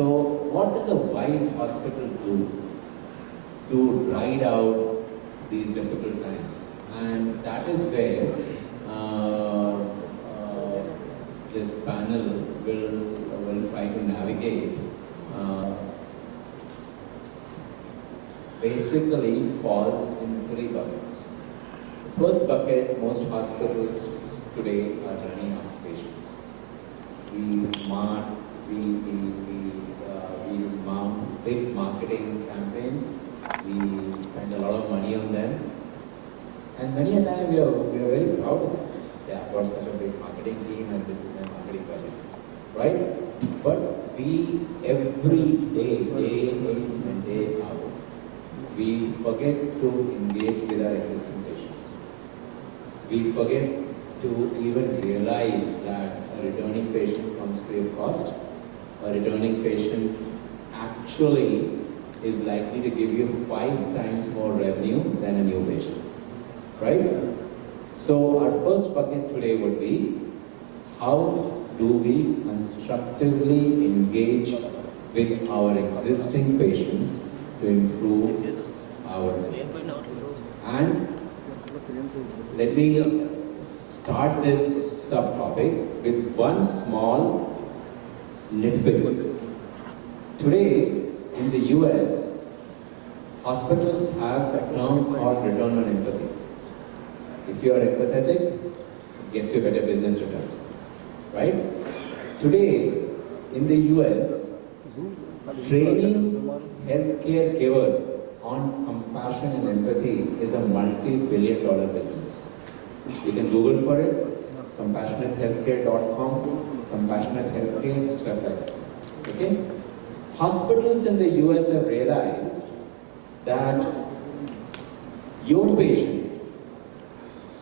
So what does a wise hospital do to ride out these difficult times? And that is where this panel will try to navigate. Basically falls in three buckets. The first bucket, most hospitals today are running out of patients. We mount big marketing campaigns. We spend a lot of money on them, and many a time we are very proud of it. Yeah, I've got such a big marketing team, and this is my marketing budget, right? But we every day in and day out, we forget to engage with our existing patients. We forget to even realize that a returning patient comes free of cost. A returning patient actually is likely to give you 5 times more revenue than a new patient, right? So our first bucket today would be, how do we constructively engage with our existing patients to improve our business? And let me start this subtopic with one small nitpick. Today in the US, hospitals have a term called return on empathy. If you are empathetic, it gets you better business returns, right? Today in the US, training healthcare giver on compassion and empathy is a multi-billion-dollar business. You can Google for it, compassionatehealthcare.com, compassionate healthcare, stuff like that. Okay? Hospitals in the US have realized that your patient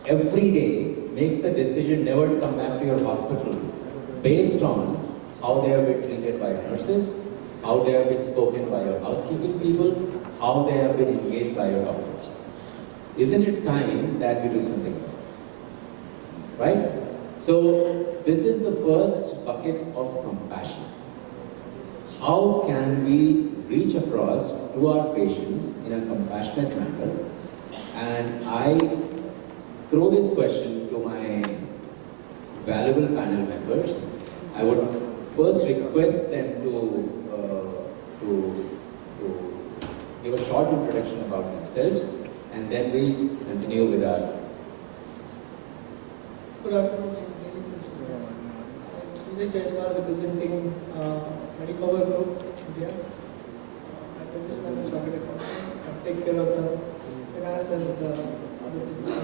every day makes a decision never to come back to your hospital based on how they have been treated by nurses, how they have been spoken by your housekeeping people, how they have been engaged by your doctors. Isn't it time that we do something about it? Right? So this is the first bucket of compassion. How can we reach across to our patients in a compassionate manner? And I throw this question to my valuable panel members. I would first request them to give a short introduction about themselves, and then we continue with our. Good afternoon, ladies and gentlemen. I'm Vijay Jaiswal, representing Medicover Group, India. My profession, I'm a chartered accountant. I take care of the finance and the other business,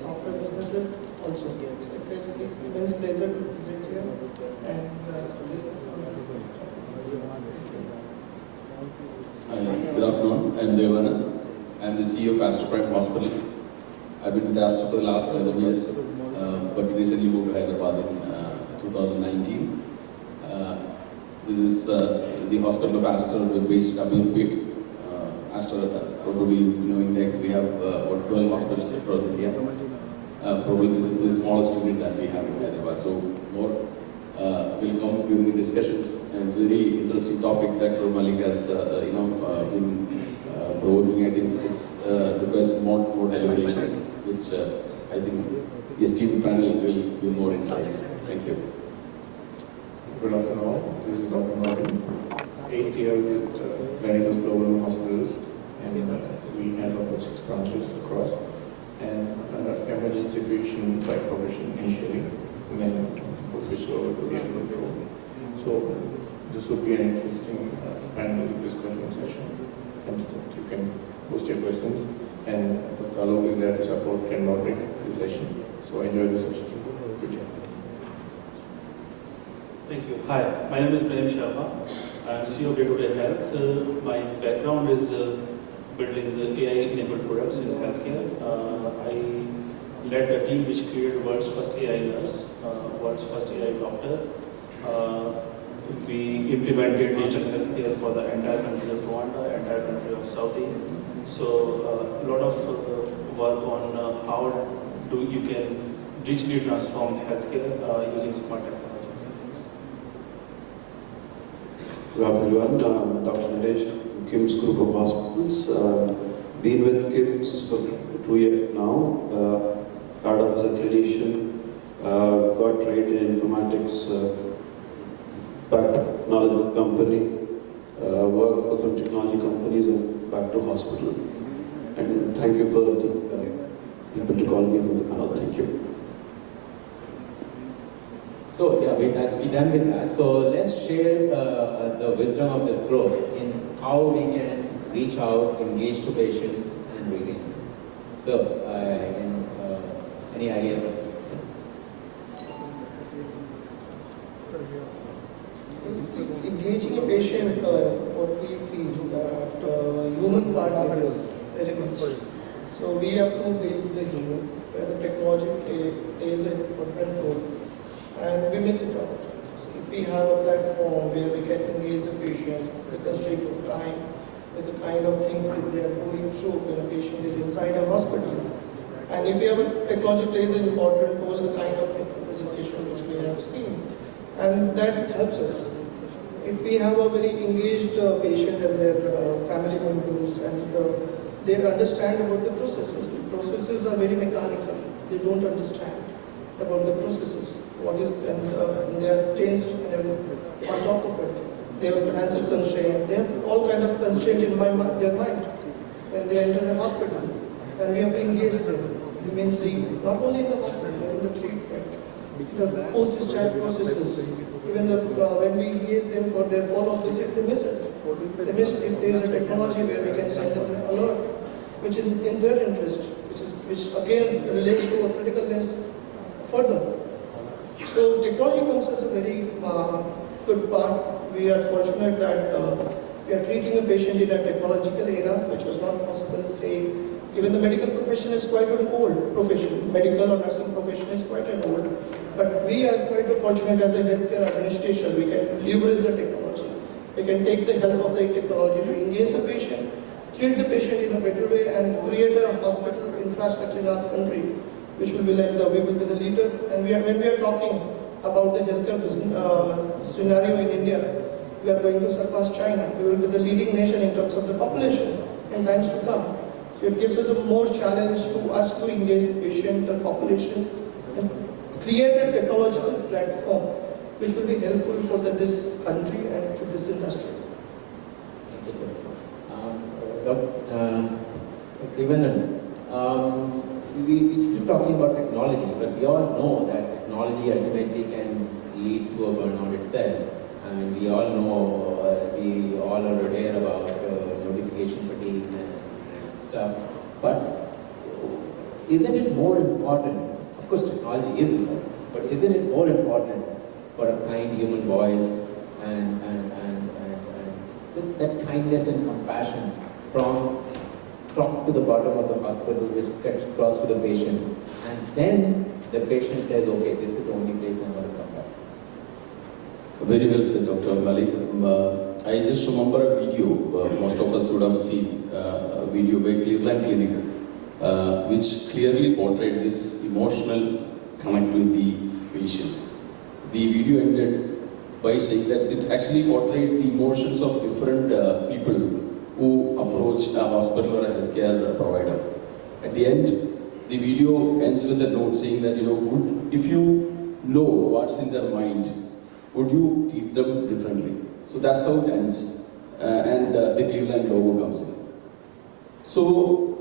software businesses also. So it is an immense pleasure to present here and discuss on this. Hi, good afternoon. I'm Devanand. I'm the CEO of Aster Prime Hospital. I've been with Aster for the last 11 years, but recently moved to Hyderabad in 2019. This is the hospital of Aster, based at Amirpet. Aster, probably knowing that we have about 12 hospitals across India. Probably this is the smallest unit that we have in Hyderabad. So more will come during the discussions. And very interesting topic that Malik has been provoking. I think it's requires more deliberations, which I think the esteemed panel will give more insights. Thank you. Good afternoon. This is Dr. Martin. 8 years with Gleneagles Global Hospitals, and we have about 6 branches across. And emergency physician by profession initially, and then official over to the control. So this would be an interesting panel discussion session, and you can post your questions. And Dr. Alok is there to support and moderate the session. So enjoy the session. Good day. Thank you. Hi, my name is Prem Sharma. I am CEO of Day-to-Day Health. My background is building the AI-enabled products in healthcare. I led the team which created world's first AI nurse, world's first AI doctor. We implemented digital healthcare for the entire country of Rwanda, entire country of Saudi. So a lot of work on how you can digitally transform healthcare using smart technologies. Good afternoon, everyone. I'm Dr. Naresh from KIMS Group of Hospitals. Been with KIMS for 2 years now. Started off as a clinician. Got trained in informatics. Back to technology company. Worked for some technology companies and back to hospital. And thank you for the people to call me for the panel. Thank you. So yeah, we're done with that. So let's share the wisdom of this group in how we can reach out, engage to patients, and regain. So, any ideas of Basically, engaging a patient, what we feel that human part is very much. So we have to build the human, where the technology plays an important role, and we miss it out. So if we have a platform where we can engage the patients, the constraint of time, with the kind of things that they are going through when a patient is inside a hospital, and if we have a technology plays an important role, the kind of presentation which we have seen, and that helps us. If we have a very engaged patient and their family members, and they understand about the processes are very mechanical. They don't understand about the processes. What is and they are tensed and on top of it. They have a financial constraint. They have all kind of constraint in their mind when they enter a hospital, and we have to engage them immensely, not only in the hospital but in the treatment, the post-discharge processes. Even when we engage them for their follow-up visit, they miss it. They miss if there is a technology where we can send them an alert, which is in their interest, which again relates to a criticalness further. So technology comes as a very good part. We are fortunate that we are treating a patient in a technological era, which was not possible. Say, even the medical profession is quite an old profession. Medical or nursing profession is quite an old. But we are quite fortunate as a healthcare administration. We can leverage the technology. We can take the help of the technology to engage the patient, treat the patient in a better way, and create a hospital infrastructure in our country, which will be like we will be the leader. And when we are talking about the healthcare scenario in India, we are going to surpass China. We will be the leading nation in terms of the population in times to come. So it gives us a more challenge to us to engage the patient, the population, and create a technological platform which will be helpful for this country and to this industry. Thank you, sir. Dr. Devanan, we keep talking about technology, but we all know that technology ultimately can lead to a burnout itself. I mean, we all know, we all are aware about notification fatigue and stuff, but isn't it more important? Of course, technology is important, but isn't it more important for a kind human voice and just that kindness and compassion from top to the bottom of the hospital, which gets across to the patient, and then the patient says, okay, this is the only place I'm going to come back. Very well said, Dr. Malik. I just remember a video, most of us would have seen a video by Cleveland Clinic, which clearly portrayed this emotional connect with the patient. The video ended by saying that it actually portrayed the emotions of different people who approach a hospital or a healthcare provider. At the end, the video ends with a note saying that, if you know what's in their mind, would you treat them differently? So that's how it ends, and the Cleveland logo comes in. So,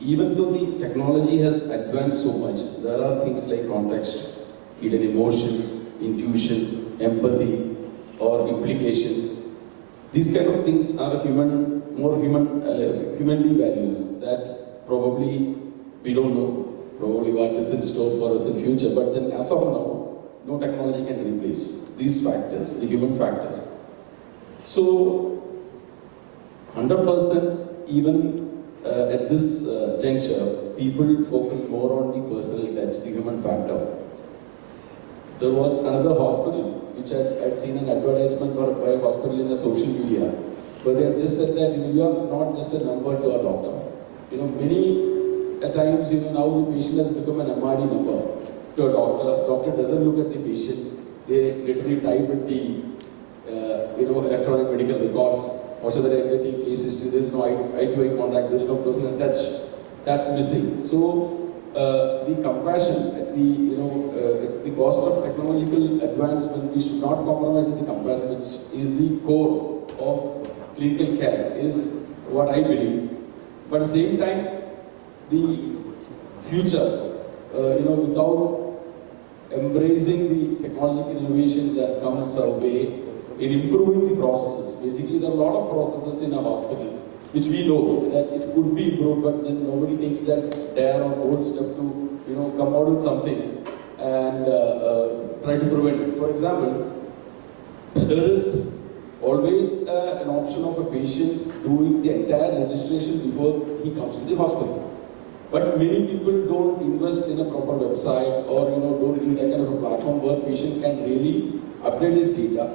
even though the technology has advanced so much, there are things like context, hidden emotions, intuition, empathy, or implications. These kind of things are humanly values that probably we don't know, probably what is in store for us in future. But then, as of now, no technology can replace these factors, the human factors. So, 100% even at this juncture, people focus more on the personal touch, the human factor. There was another hospital which I'd seen an advertisement by a hospital in the social media, where they had just said that you are not just a number to a doctor. Many times now the patient has become an MRD number to a doctor. Doctor doesn't look at the patient. They literally type at the electronic medical records, also that identity case history, there is no eye-to-eye contact, there is no personal touch, that's missing. So the compassion at the cost of technological advancement, we should not compromise the compassion, which is the core of clinical care, is what I believe. But at the same time, the future, without embracing the technological innovations that comes our way in improving the processes. Basically, there are a lot of processes in a hospital which we know that it could be improved, but then nobody takes that dare or bold step to come out with something and try to prevent it. For example, there is always an option of a patient doing the entire registration before he comes to the hospital. But many people don't invest in a proper website or don't do that kind of a platform where patient can really update his data.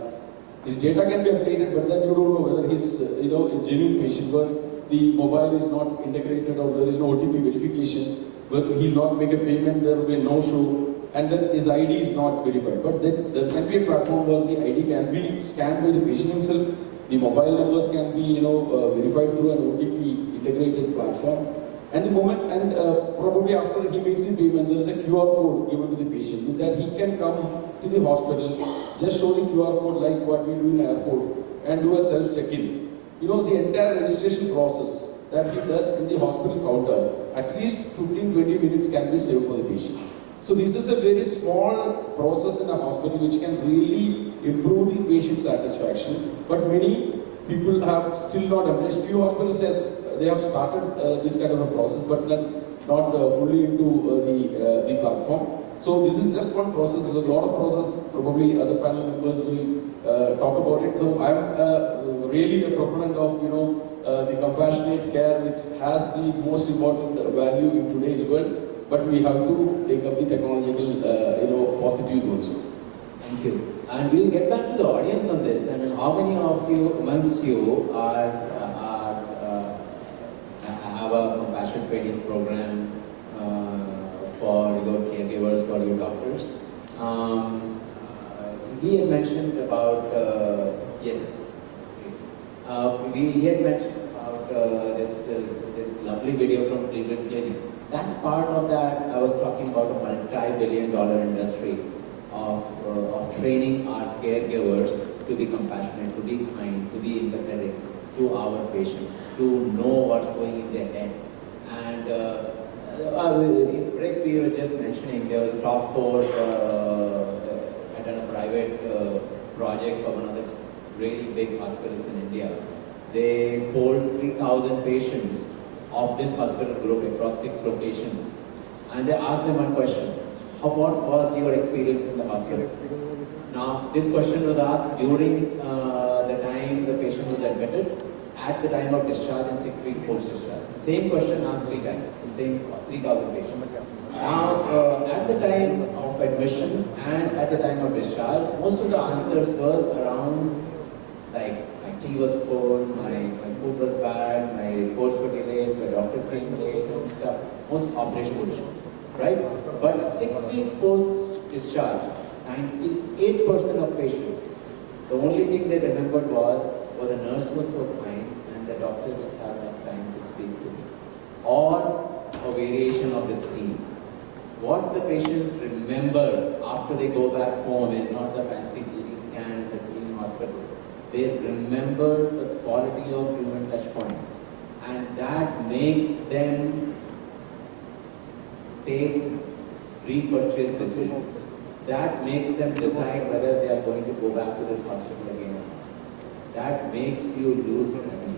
His data can be updated, but then you don't know whether he's a genuine patient, where the mobile is not integrated or there is no OTP verification, where he'll not make a payment, there will be a no-show, and then his ID is not verified. But then there can be a platform where the ID can be scanned by the patient himself, the mobile numbers can be verified through an OTP integrated platform. And the moment, and probably after he makes the payment, there is a QR code given to the patient. With that, he can come to the hospital, just show the QR code like what we do in airport, and do a self-check-in. The entire registration process that he does in the hospital counter, at least 15-20 minutes can be saved for the patient. So this is a very small process in a hospital which can really improve the patient satisfaction. But many people have still not embraced. Few hospitals, yes, they have started this kind of a process, but not fully into the platform. So this is just one process. There's a lot of process. Probably other panel members will talk about it. So I'm really a proponent of the compassionate care, which has the most important value in today's world. But we have to take up the technological positives also. Thank you. And we'll get back to the audience on this. I mean, how many of you, amongst you, have a compassion training program for your caregivers, for your doctors? He had mentioned about, yes, he had mentioned about this lovely video from Cleveland Clinic. That's part of that. I was talking about a multi-billion-dollar industry of training our caregivers to be compassionate, to be kind, to be empathetic to our patients, to know what's going in their head. And in the break we were just mentioning, there was a top force had done a private project for one of the really big hospitals in India. They polled 3,000 patients of this hospital group across 6 locations, and they asked them one question: what was your experience in the hospital? Now, this question was asked during the time the patient was admitted, at the time of discharge, and 6 weeks post-discharge. The same question asked 3 times, the same 3,000 patients. Now, at the time of admission and at the time of discharge, most of the answers were around like, my tea was cold, my food was bad, my reports were delayed, my doctors came late and stuff. Most operational issues, right? But 6 weeks post-discharge, 98% of patients, the only thing they remembered was, the nurse was so kind and the doctor didn't have enough time to speak to me. Or a variation of this theme. What the patients remember after they go back home is not the fancy CT scan at the clean hospital. They remember the quality of human touch points, and that makes them take repurchase decisions. That makes them decide whether they are going to go back to this hospital again or not. That makes you lose revenue.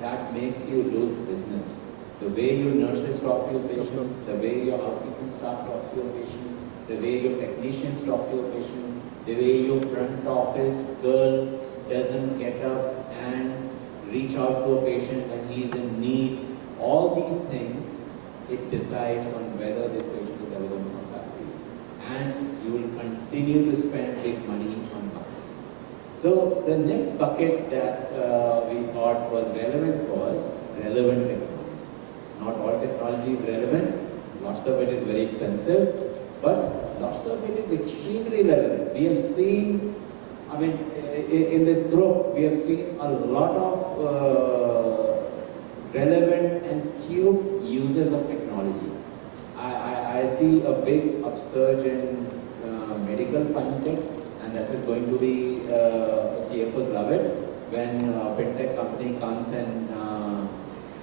That makes you lose business. The way your nurses talk to your patients, the way your housekeeping staff talk to your patient, the way your technicians talk to your patient, the way your front office girl doesn't get up and reach out to a patient when he is in need. All these things, it decides on whether this patient is ever going to come back to you. And you will continue to spend big money on marketing. So the next bucket that we thought was relevant technology. Not all technology is relevant. Lots of it is very expensive, but lots of it is extremely relevant. We have seen I mean, in this group, we have seen a lot of relevant and cute uses of technology. I see a big upsurge in medical fintech, and this is going to be CFOs love it when a fintech company comes and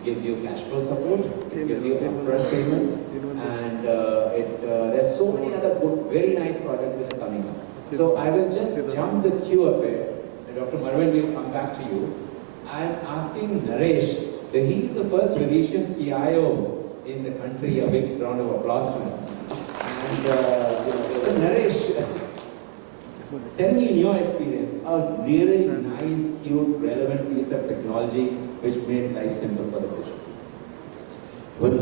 gives you cash flow support, it gives you upfront payment, and there's so many other good, very nice products which are coming up. So I will just jump the queue a bit. Dr. Marvin will come back to you. I'm asking Naresh, he is the first physician CIO in the country. A big round of applause to him. And so Naresh, tell me in your experience, a really nice, cute, relevant piece of technology which made life simple for the patient. Well,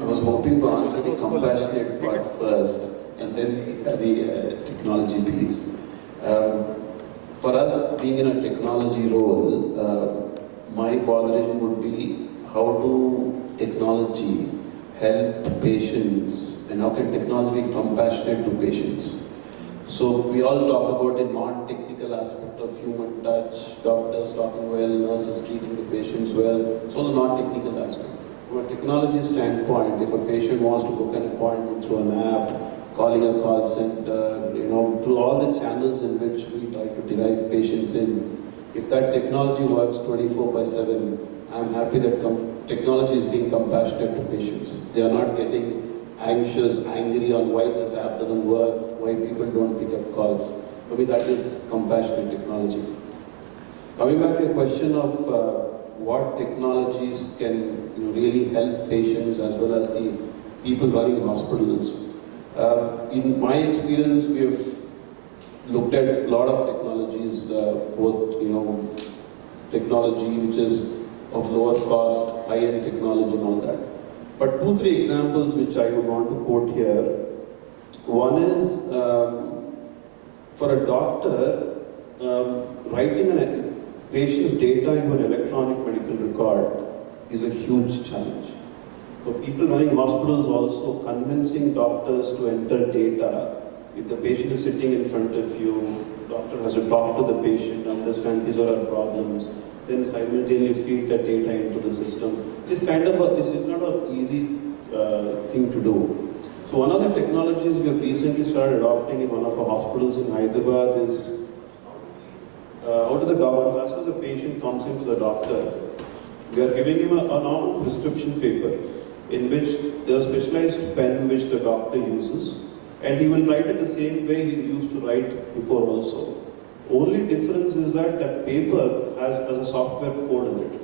I was hoping to answer the compassionate part first and then the technology piece. For us, being in a technology role, my botheration would be how do technology help patients and how can technology be compassionate to patients? So we all talked about the non-technical aspect of human touch, doctors talking well, nurses treating the patients well. It's all the non-technical aspect. From a technology standpoint, if a patient wants to book an appointment through an app, calling a call center, through all the channels in which we try to derive patients in, if that technology works 24/7, I'm happy that technology is being compassionate to patients. They are not getting anxious, angry on why this app doesn't work, why people don't pick up calls. For me, that is compassionate technology. Coming back to the question of what technologies can really help patients as well as the people running hospitals. In my experience, we have looked at a lot of technologies, both technology which is of lower cost, high-end technology and all that. But 2-3 examples which I would want to quote here. One is for a doctor, writing a patient's data into an electronic medical record is a huge challenge. For people running hospitals also, convincing doctors to enter data, if the patient is sitting in front of you, doctor has to talk to the patient, understand his or her problems, then simultaneously feed that data into the system. It's kind of it's not an easy thing to do. So one of the technologies we have recently started adopting in one of our hospitals in Hyderabad is how does the doctor, as soon as the patient comes into the doctor, we are giving him a normal prescription paper in which there's a specialized pen which the doctor uses, and he will write it the same way he used to write before also. Only difference is that that paper has a software code in it.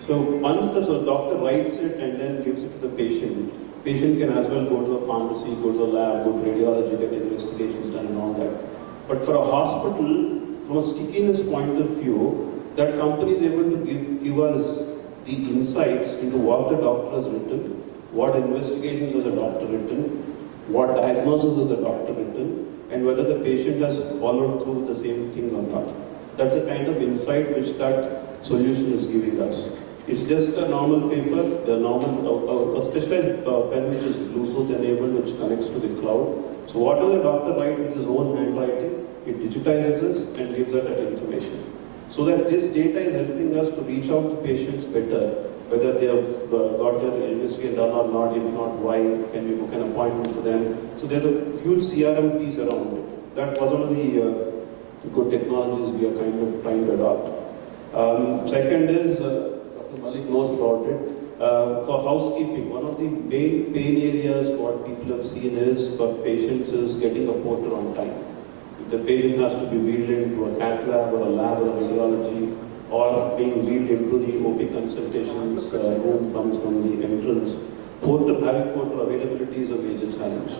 So once the doctor writes it and then gives it to the patient can as well go to the pharmacy, go to the lab, go to radiology, get investigations done and all that. But for a hospital, from a stickiness point of view, that company is able to give us the insights into what the doctor has written, what investigations has the doctor written, what diagnosis has the doctor written, and whether the patient has followed through the same thing or not. That's the kind of insight which that solution is giving us. It's just a normal paper, a specialized pen which is Bluetooth enabled, which connects to the cloud. So whatever the doctor writes with his own handwriting, it digitizes this and gives us that information. So that this data is helping us to reach out to patients better, whether they have got their investigation done or not, if not, why, can we book an appointment for them. So there's a huge CRM piece around it. That was one of the good technologies we are kind of trying to adopt. Second is, Dr. Malik knows about it, for housekeeping. One of the main pain areas what people have seen is for patients is getting a porter on time. If the patient has to be wheeled into a cath lab or a lab or a radiology, or being wheeled into the OP consultations room from the entrance, having porter availability is a major challenge.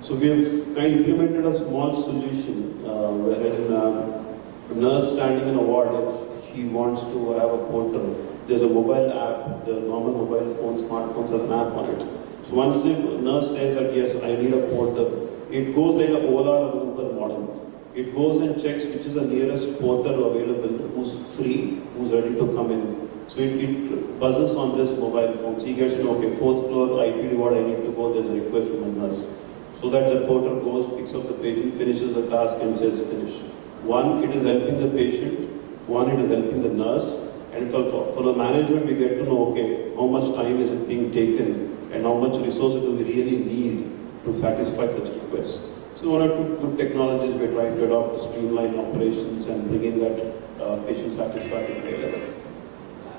So we have kind of implemented a small solution wherein a nurse standing in a ward, if he wants to have a porter, there's a mobile app, the normal mobile phone, smartphones has an app on it. So once the nurse says that yes, I need a porter, it goes like a Ola or Uber model. It goes and checks which is the nearest porter available, who's free, who's ready to come in. So it buzzes on this mobile phone. So he gets to know, okay, 4th floor IPD ward I need to go, there's a request from a nurse. So that the porter goes, picks up the patient, finishes the task and says finish. One, it is helping the patient. One, it is helping the nurse. And for the management, we get to know, okay, how much time is it being taken and how much resources do we really need to satisfy such requests. So one or two good technologies we're trying to adopt to streamline operations and bring in that patient satisfaction high level.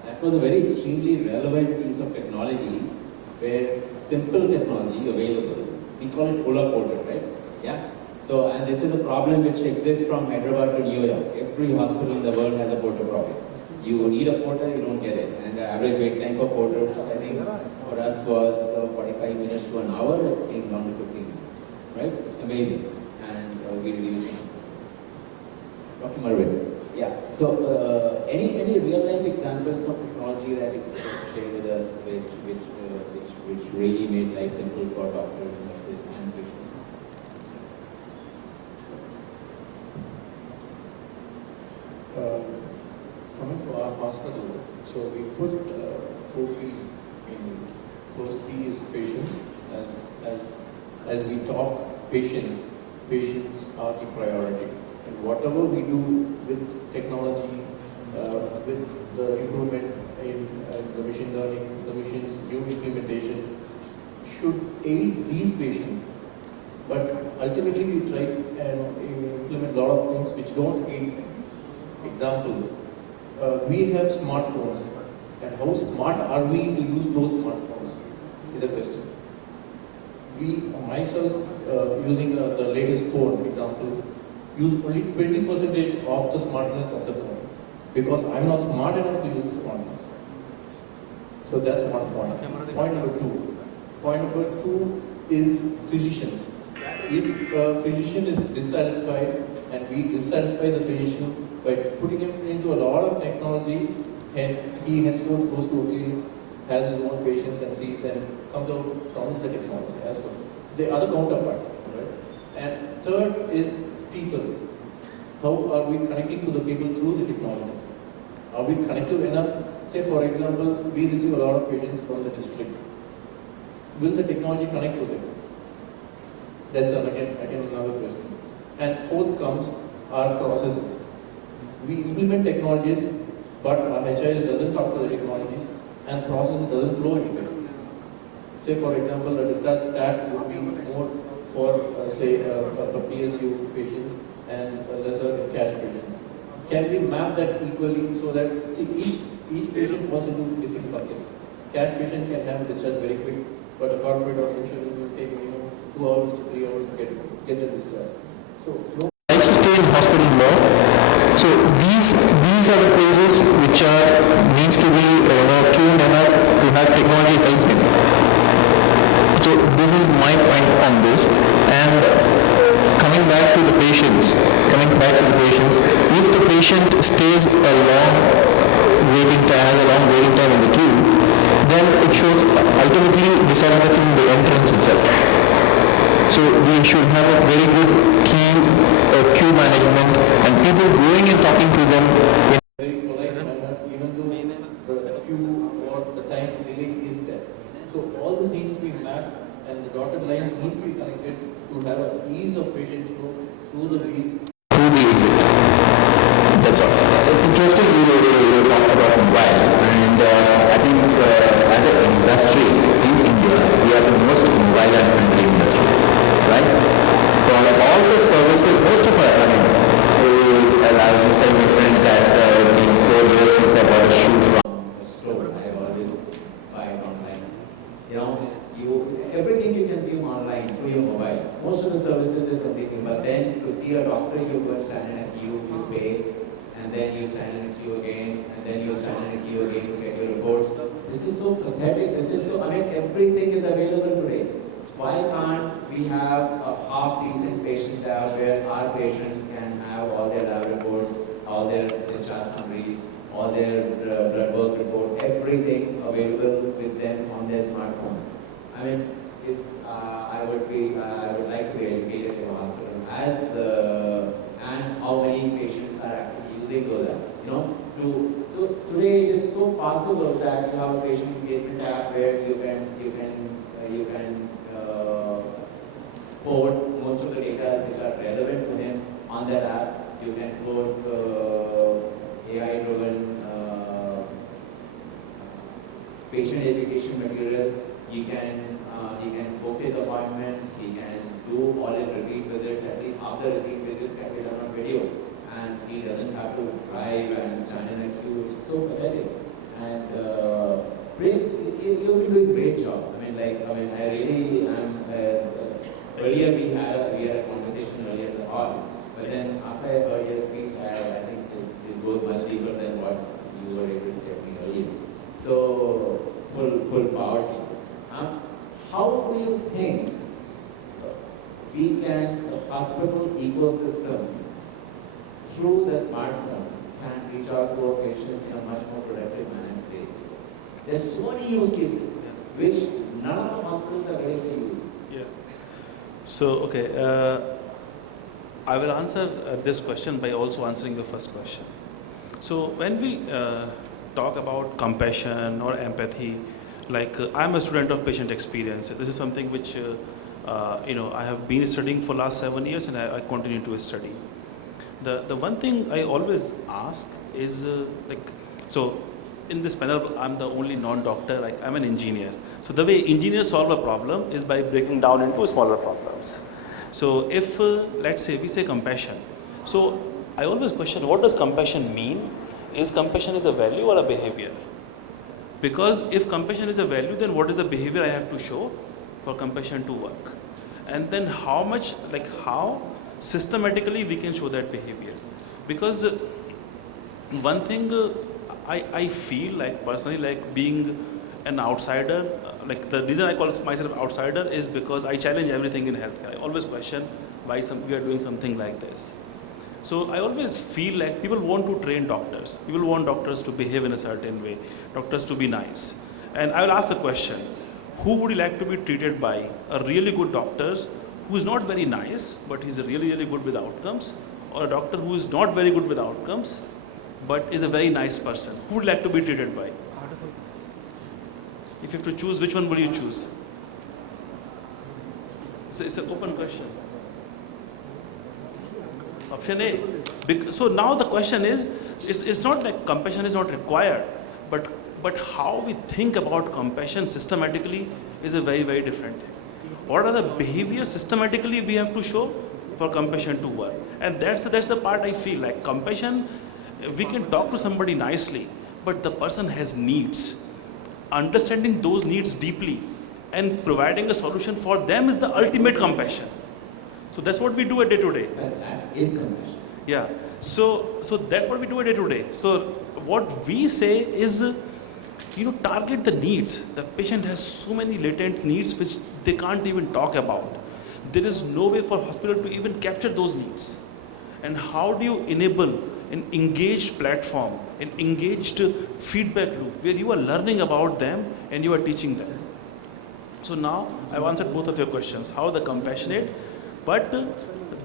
That was a very extremely relevant piece of technology where simple technology available, we call it Ola Portal, right? Yeah. So, and this is a problem which exists from Hyderabad to New York. Every hospital in the world has a porter problem. You need a porter, you don't get it. And the average wait time for porters, I think, for us was 45 minutes to an hour. It came down to 15 minutes, right? It's amazing. And we reduced it. Dr. Marvin. Yeah. So, any real life examples of technology that you can share with us, which really made life simple for doctors, nurses, and patients? Coming to our hospital, so we put 4 P in. First P is patients. As we talk, patients are the priority. And whatever we do with technology, with the improvement in the machine learning, the machines, new implementations, should aid these patients. But ultimately we try and implement a lot of things which don't aid them. Example, we have smartphones, and how smart are we to use those smartphones is a question. Myself, using the latest phone, example, use only 20% of the smartness of the phone because I'm not smart enough to use the smartness. So that's one point. Point number two. Point number two is physicians. If a physician is dissatisfied and we dissatisfy the physician by putting him into a lot of technology, and he henceforth goes to a clinic, has his own patients and sees and comes out from the technology as well. The other counterpart, right? And third is people. How are we connecting to the people through the technology? Are we connected enough? Say for example, we receive a lot of patients from the districts. Will the technology connect to them? That's again another question. And fourth comes our processes. We implement technologies, but our HIS doesn't talk to the technologies, and process doesn't flow into it. Say for example, a discharge stat would be more for say a PSU patients and lesser in cash patients. Can we map that equally so that each patient falls into different buckets? Cash patient can have discharge very quick, but a corporate or insurance will take 2 hours to 3 hours to get the discharge. So no. Likes to stay in hospital more. So these are the places which needs to be tuned enough to have technology help him. So this is my point on this. And coming back to the patients, if the patient stays a long waiting time, has a long waiting time in the queue, then it shows ultimately dissatisfaction in the entrance itself. So we should have a very good queue management and people going and talking to them in very polite manner, even though the queue or the time delay is there. So all this needs to be mapped, and the dotted lines needs to be connected to have an ease of patient flow through the wheel. through the exit. That's all. It's interesting you talked about mobile, and I think as an industry in India, we are the most mobile and friendly industry, right? For all the services, most of us, I was just telling my friends that it's been 4 years since I bought a shoe from Store. I always buy it online. Everything you consume online through your mobile. Most of the services you're consuming, but then to see a doctor, you go stand in a queue, you pay, and then you stand in a queue again, and then you stand in a queue again to get your reports. This is so pathetic. Everything is available today. Why can't we have a half-decent patient lab where our patients can have all their lab reports, all their discharge summaries, all their blood work report, everything available with them on their smartphones? I would like to be educated in a hospital and how many patients are actually using those apps. So today it is so possible that you have a patient engagement app where you can forward most of the data which are relevant to him on that app. you can put AI-driven patient education material. He can book his appointments. He can do all his repeat visits. At least half the repeat visits can be done on video, and he doesn't have to drive and stand in a queue. It's so pathetic. And you've been doing a great job. I really am. Earlier we had a conversation earlier in the hall, but then after I heard your speech, I think this goes much deeper than what you were able to tell me earlier. So full power to you. How do you think we can, the hospital ecosystem, through the smartphone, can reach out to a patient in a much more productive manner today? There's so many use cases which none of the hospitals are ready to use. Yeah. So, okay, I will answer this question by also answering the first question. So, when we talk about compassion or empathy, I'm a student of patient experience. This is something which I have been studying for last 7 years, and I continue to study. The one thing I always ask is so in this panel I'm the only non-doctor. I'm an engineer. So the way engineers solve a problem is by breaking down into smaller problems. So if let's say we say compassion, so I always question, what does compassion mean? Is compassion a value or a behavior? Because if compassion is a value, then what is the behavior I have to show for compassion to work? And then how systematically we can show that behavior? Because one thing I feel personally being an outsider, the reason I call myself outsider is because I challenge everything in healthcare. I always question why we are doing something like this. So I always feel like people want to train doctors. People want doctors to behave in a certain way, doctors to be nice. And I will ask the question, who would you like to be treated by? A really good doctor who is not very nice, but he's really, really good with outcomes, or a doctor who is not very good with outcomes, but is a very nice person? Who would you like to be treated by? If you have to choose, which one will you choose? It's an open question. Option A. So now the question is, it's not like compassion is not required, but how we think about compassion systematically is a very, very different thing. What are the behaviors systematically we have to show for compassion to work? And that's the part I feel like compassion, we can talk to somebody nicely, but the person has needs. Understanding those needs deeply and providing a solution for them is the ultimate compassion. So that's what we do a day to day. That is compassion. Yeah. So that's what we do a day to day. So what we say is, target the needs. The patient has so many latent needs which they can't even talk about. There is no way for hospital to even capture those needs. And how do you enable an engaged platform, an engaged feedback loop where you are learning about them and you are teaching them? So now I've answered both of your questions. How the compassionate, but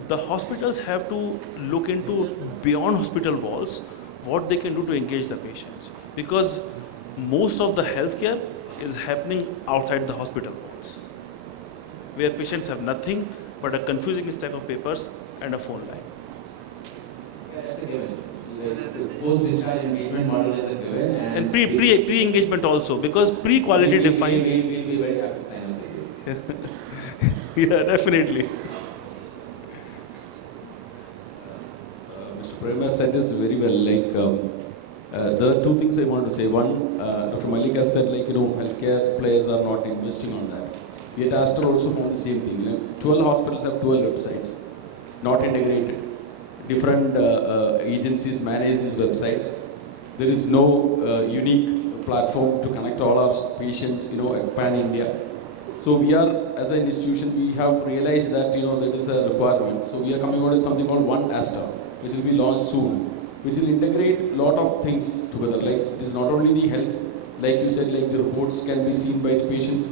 the hospitals have to look into beyond hospital walls what they can do to engage the patients, because most of the healthcare is happening outside the hospital walls, where patients have nothing but a confusing stack of papers and a phone line. Yeah, that's a given. The post-discharge engagement model is a given. And pre-engagement also, because pre-quality defines. We'll be very happy to sign up with you. Yeah, definitely. Mr. Prema said this very well. There are two things I want to say. One, Dr. Malik has said, healthcare players are not investing on that. Yet Aster also found the same thing. 12 hospitals have 12 websites, not integrated. Different agencies manage these websites. There is no unique platform to connect all our patients, pan-India. So we are, as an institution, we have realized that, there is a requirement. So we are coming out with something called One Aster, which will be launched soon, which will integrate a lot of things together. It is not only the health, like you said, the reports can be seen by the patient.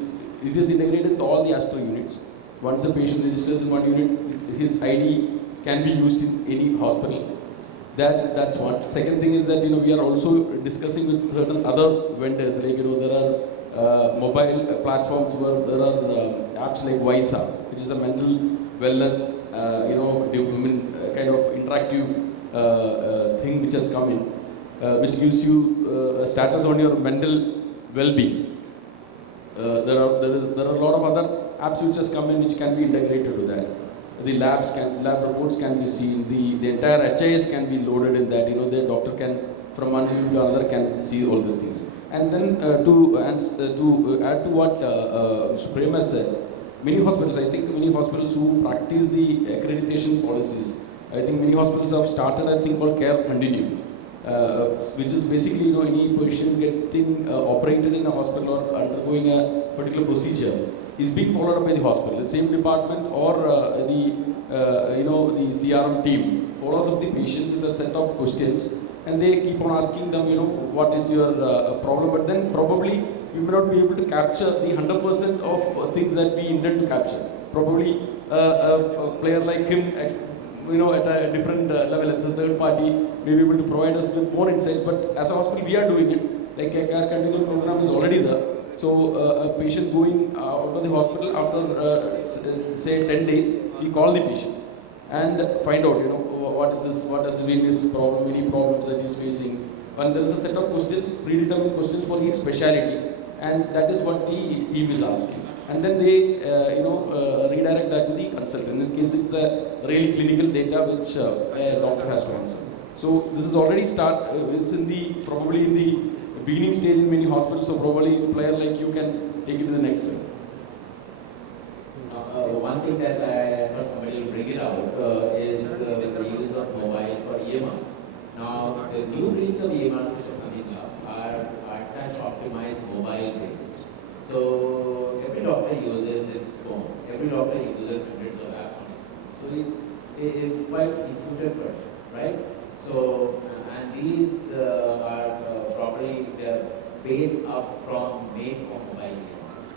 It is integrated with all the Aster units. Once a patient registers in one unit, his ID can be used in any hospital. That's one. Second thing is that we are also discussing with certain other vendors. There are mobile platforms where there are apps like Visa, which is a mental wellness, kind of interactive thing which has come in, which gives you a status on your mental well-being. There are a lot of other apps which has come in which can be integrated to that. The lab reports can be seen. The entire HIS can be loaded in that. The doctor can, from one room to another, can see all these things. And then to add to what Mr. Prem has said, many hospitals, I think many hospitals who practice the accreditation policies, I think many hospitals have started a thing called Care Continue, which is basically any patient getting operated in a hospital or undergoing a particular procedure is being followed up by the hospital. The same department or the CRM team follows up the patient with a set of questions, and they keep on asking them, what is your problem? But then probably we may not be able to capture the 100% of things that we intend to capture. Probably a player like him, at a different level, as a third party, may be able to provide us with more insight. But as a hospital, we are doing it. Like a care continuum program is already there. So a patient going out of the hospital after say 10 days, we call the patient and find out, what has been his problem, any problems that he's facing. And there is a set of questions, predetermined questions for each speciality, and that is what the team is asking. And then they, redirect that to the consultant. In this case, it's a really clinical data which a doctor has to answer. So this is already it's probably in the beginning stage in many hospitals. So probably a player like you can take it to the next level. One thing that I heard somebody will bring it out is the use of mobile for EMR. Now, the new breeds of EMRs which are coming up are touch-optimized mobile-based. So every doctor uses his phone. Every doctor uses hundreds of apps on his phone. So it's quite intuitive for him, right? So, and these are probably based up from made for mobile EMRs.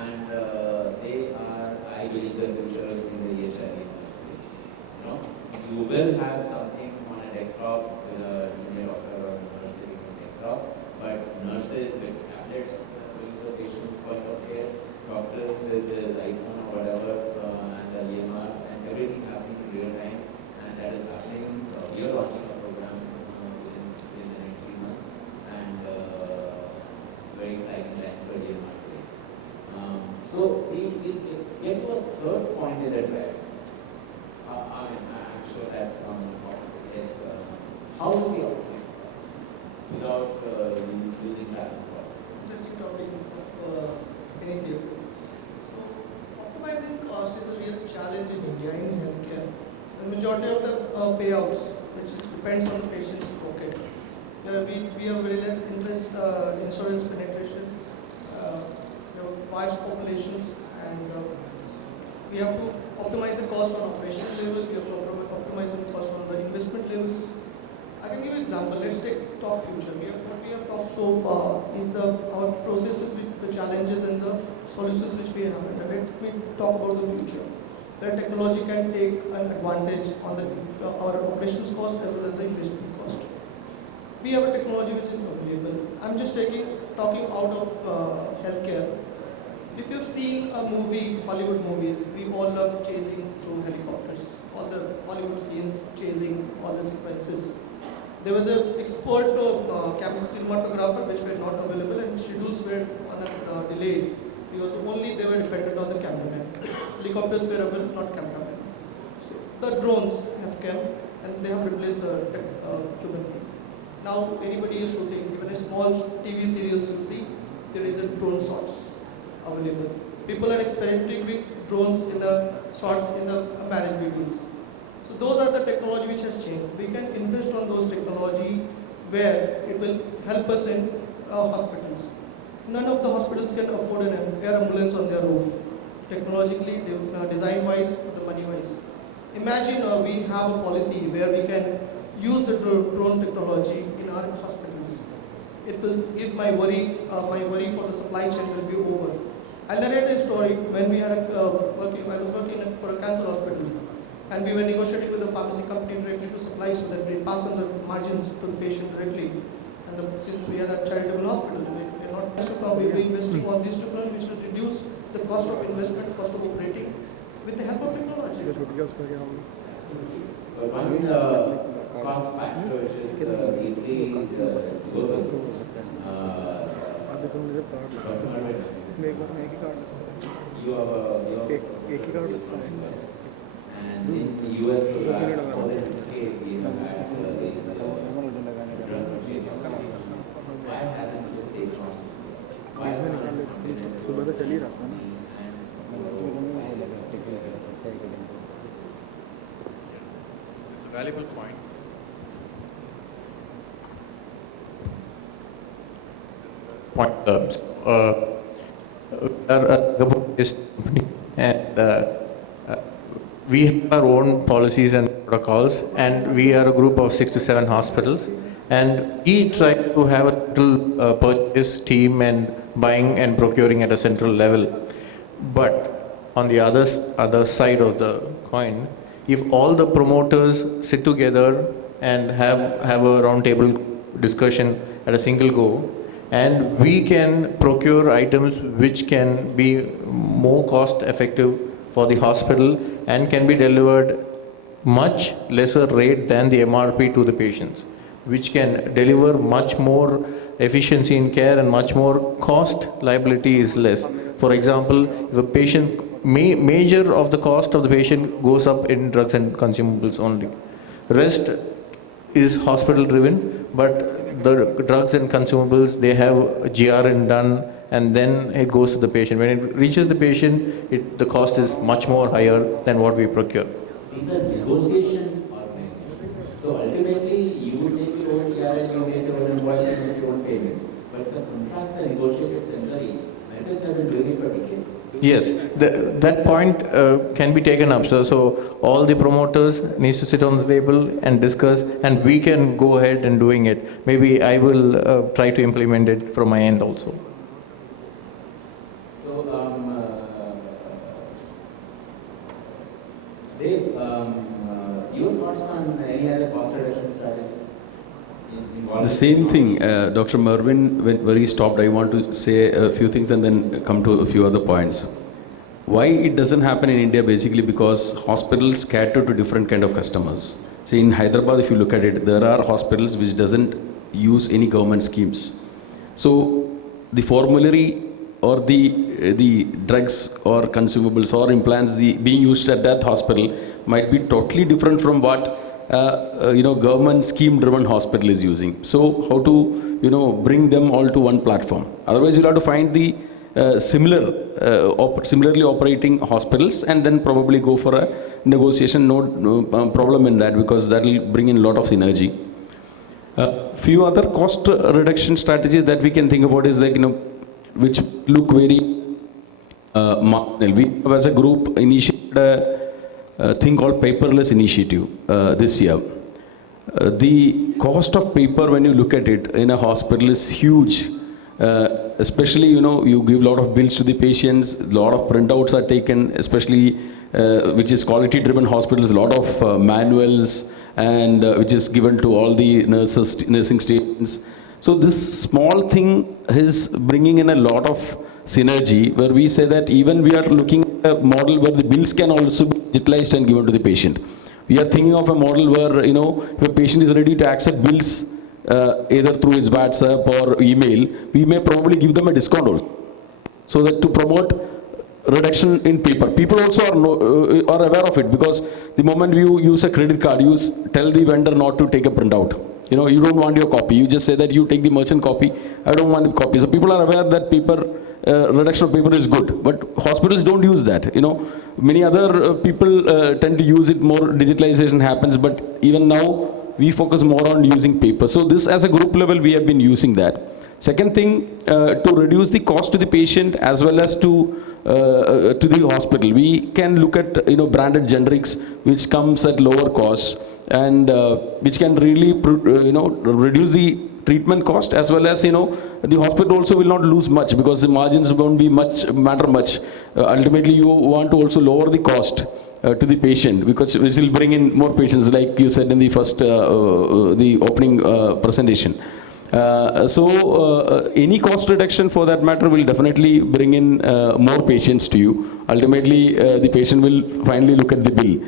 And they are, I believe, the future in the EHR space. You will have something on a desktop with a junior doctor or a nurse sitting on a desktop, but nurses with tablets doing the patient's point of care, doctors with the iPhone or whatever, and the EMR, and everything happening in real time, and that is happening. We are launching a program within the next 3 months, and it's very exciting time for EMR today. So we get to a third point in the track. I'm sure that's on the list. How do we optimize this without using that? Interesting topic of NACF. So, optimizing cost is a real challenge in India in healthcare. The majority of the payouts, which depends on the patient's pocket. We have very less insurance penetration, large populations, and we have to optimize the cost on operational level, we have to optimize the cost on the investment levels. I can give you an example. Let's talk future. What we have talked so far is our processes, the challenges and the solutions which we have. And let me talk about the future. Where technology can take an advantage on our operations cost as well as the investment cost. We have a technology which is available. I'm just talking out of healthcare. If you've seen a movie, Hollywood movies, we all love chasing through helicopters. All the Hollywood scenes chasing, all the sequences. There was an expert cinematographer which were not available, and schedules were delayed because they were dependent on the cameraman. Helicopters were available, not cameraman. So the drones have come and they have replaced the human being. Now anybody is shooting, even a small TV serials you see, there is a drone shots available. People are experimenting with drones in the shots in the marriage videos. So those are the technology which has changed. We can invest on those technology where it will help us in hospitals. None of the hospitals can afford an air ambulance on their roof. Technologically, design-wise, the money-wise. Imagine we have a policy where we can use the drone technology in our hospitals. It will give my worry for the supply chain will be over. I'll narrate a story when we had I was working for a cancer hospital, and we were negotiating with the pharmacy company directly to supply so that we pass on the margins to the patient directly. And since we are a charitable hospital, we are not investing on this technology which will reduce the cost of investment, cost of operating with the help of technology. But one cost factor which is easily global. You have and in the US for the last more than a decade we have had these drug purchasing. Why hasn't it taken off? Why can't It's a valuable point. And we have our own policies and protocols, and we are a group of 6 to 7 hospitals, and we try to have a little purchase team and buying and procuring at a central level. But on the other side of the coin, if all the promoters sit together and have a roundtable discussion at a single go, and we can procure items which can be more cost effective for the hospital and can be delivered much lesser rate than the MRP to the patients, which can deliver much more efficiency in care and much more cost liability is less. For example, if a patient, major of the cost of the patient goes up in drugs and consumables only. Rest is hospital driven, but the drugs and consumables, they have a GRN done and then it goes to the patient. When it reaches the patient, the cost is much more higher than what we procure. These are negotiation organizations. So ultimately, you would make your own GRN, you make your own invoice, and make your own payments. But the contracts are negotiated centrally. Medicals have been doing it for decades. Yes, that point can be taken up. So all the promoters needs to sit on the table and discuss, and we can go ahead and doing it. Maybe I will try to implement it from my end also. So, Dave, your thoughts on any other cost reduction strategies? The same thing, Dr. Mervyn, where he stopped, I want to say a few things and then come to a few other points. Why it doesn't happen in India? Basically because hospitals cater to different kind of customers. See, in Hyderabad, if you look at it, there are hospitals which doesn't use any government schemes. So the formulary or the drugs or consumables or implants being used at that hospital might be totally different from what government scheme driven hospital is using. So how to bring them all to one platform? Otherwise you'll have to find the similarly operating hospitals and then probably go for a negotiation. No problem in that, because that will bring in a lot of synergy. Few other cost reduction strategies that we can think about is like, which look very marginal. We have as a group initiated a thing called paperless initiative this year. The cost of paper, when you look at it in a hospital, is huge. Especially, you give a lot of bills to the patients, a lot of printouts are taken, especially which is quality driven hospitals, a lot of manuals, and which is given to all the nursing stations. So this small thing is bringing in a lot of synergy, where we say that even we are looking at a model where the bills can also be digitalized and given to the patient. We are thinking of a model where, if a patient is ready to accept bills either through his WhatsApp or email, we may probably give them a discount also. So that to promote reduction in paper. People also are aware of it, because the moment you use a credit card, you tell the vendor not to take a printout. You don't want your copy. You just say that you take the merchant copy. I don't want a copy. So people are aware that paper reduction of paper is good, but hospitals don't use that. Many other people tend to use it more. Digitalization happens, but even now we focus more on using paper. So this, as a group level, we have been using that. Second thing, to reduce the cost to the patient as well as to the hospital, we can look at branded generics which comes at lower cost, and which can really reduce the treatment cost, as well as the hospital also will not lose much, because the margins won't be matter much. Ultimately you want to also lower the cost to the patient, because which will bring in more patients, like you said in the first the opening presentation. Any cost reduction for that matter will definitely bring in more patients to you. Ultimately, the patient will finally look at the bill.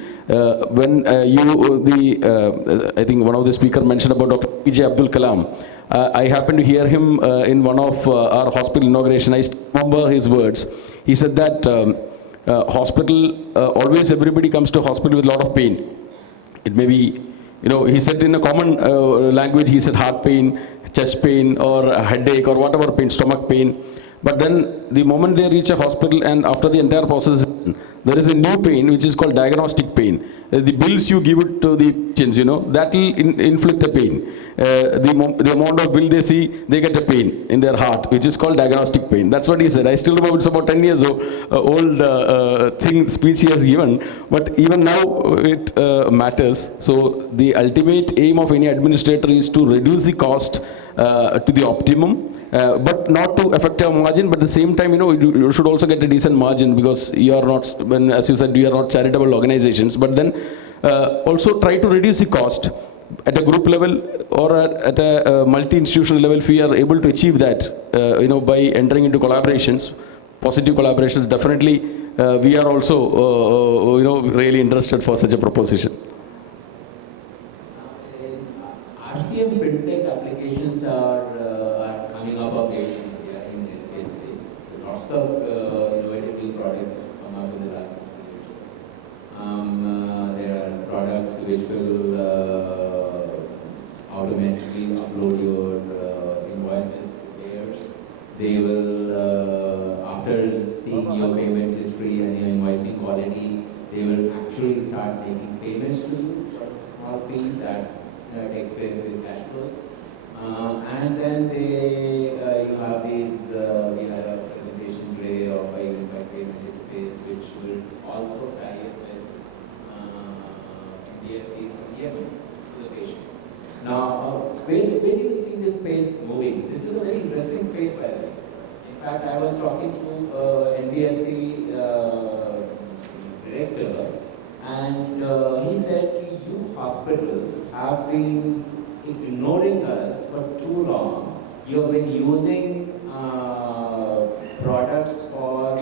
I think one of the speakers mentioned about Dr. PJ Abdul Kalam. I happened to hear him in one of our hospital inauguration. I still remember his words. He said that hospital, always everybody comes to hospital with a lot of pain. It may be, he said in a common language, he said heart pain, chest pain, or a headache, or whatever pain, stomach pain. But then the moment they reach a hospital and after the entire process, there is a new pain which is called diagnostic pain. The bills you give it to the patients, that will inflict a pain. The amount of bill they see, they get a pain in their heart, which is called diagnostic pain. That's what he said. I still remember it's about 10 years old speech he has given, but even now it matters. So the ultimate aim of any administrator is to reduce the cost to the optimum. But not to affect your margin, but at the same time, you should also get a decent margin, because you are not, as you said, you are not charitable organizations, but then also try to reduce the cost at a group level or at a multi-institutional level. If we are able to achieve that, by entering into collaborations, positive collaborations, definitely we are also, really interested for such a proposition. RCM fintech applications are coming up a bit in India in this space. Lots of innovative new products have come up in the last few years. There are products which will automatically upload your invoices to payers. They will, after seeing your payment history and your invoicing quality, they will actually start making payments to you for a small fee that takes place with cash flows. And then you have these, we had a presentation today of a unified payment interface which will also tie up with DFCs and EMI to the patients. Now, where do you see this space moving? This is a very interesting space, by the way. In fact, I was talking to NBFC director, and he said, you hospitals have been ignoring us for too long. You have been using products for